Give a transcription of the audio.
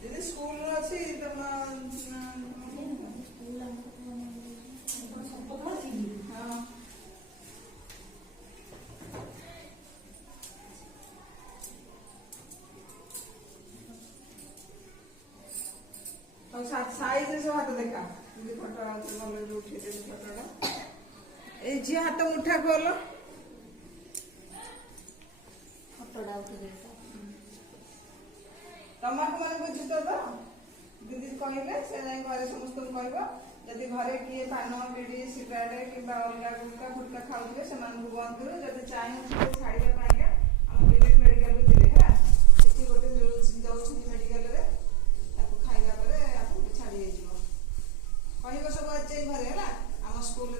दीदी स्कूल अच्छी तुम साइज सब हाथ देखा फोटो भले उठे फोटोटा ये झी हाथ मुठा खोल फोटोटा उठे तमाकू मैंने बुझ तो दीदी कहले से घरे समस्त कहदी घरे किए पान बीड़ी सिगरेट कि अलग गुटका फुटका खाऊे से बंद कर जब चाहिए छाड़ा आम दिल्ली मेडिकल जी है ये गोटे दौरान मेडिकल खाइला छाड़ी कह सब आज घरे है आम स्कूल